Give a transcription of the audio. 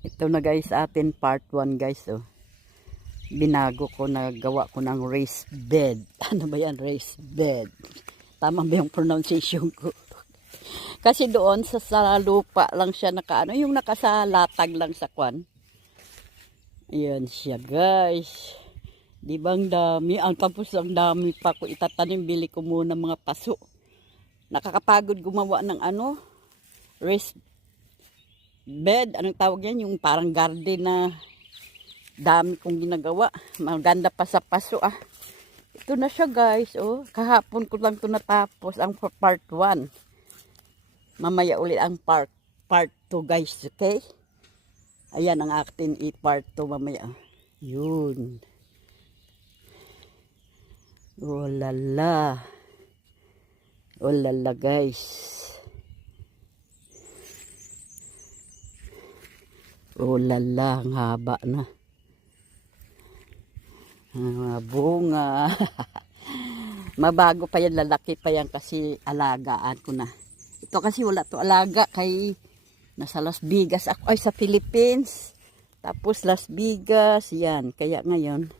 Ito na guys, atin part 1 guys. Oh. Binago ko, nagawa ko ng raised bed. Ano ba yan, raised bed? Tama ba yung pronunciation ko? Kasi doon sa lupa lang siya nakaano, yung nakasalatag lang sa kwan. Ayan siya guys. Di ba ang dami? Tapos ang dami pa ko itatanim. Bili ko muna mga paso. Nakakapagod gumawa ng ano, raised bed. Anong tawag yan? Yung parang garden na dami kong ginagawa. Maganda pa sa paso ah. Ito na siya guys. Oh. Kahapon ko lang ito natapos ang part 1. Mamaya ulit ang part 2 guys. Okay? Ayan ang akin i-part 2 mamaya. Yun. Oh lala. Oh lala guys. Oh lala. Ang haba na. Mga bunga. Mabago pa yan. Lalaki pa yan kasi alagaan ko na. Ito kasi wala to alaga kay nasa Las Vegas ako. Ay sa Philippines. Tapos Las Vegas. Yan. Kaya ngayon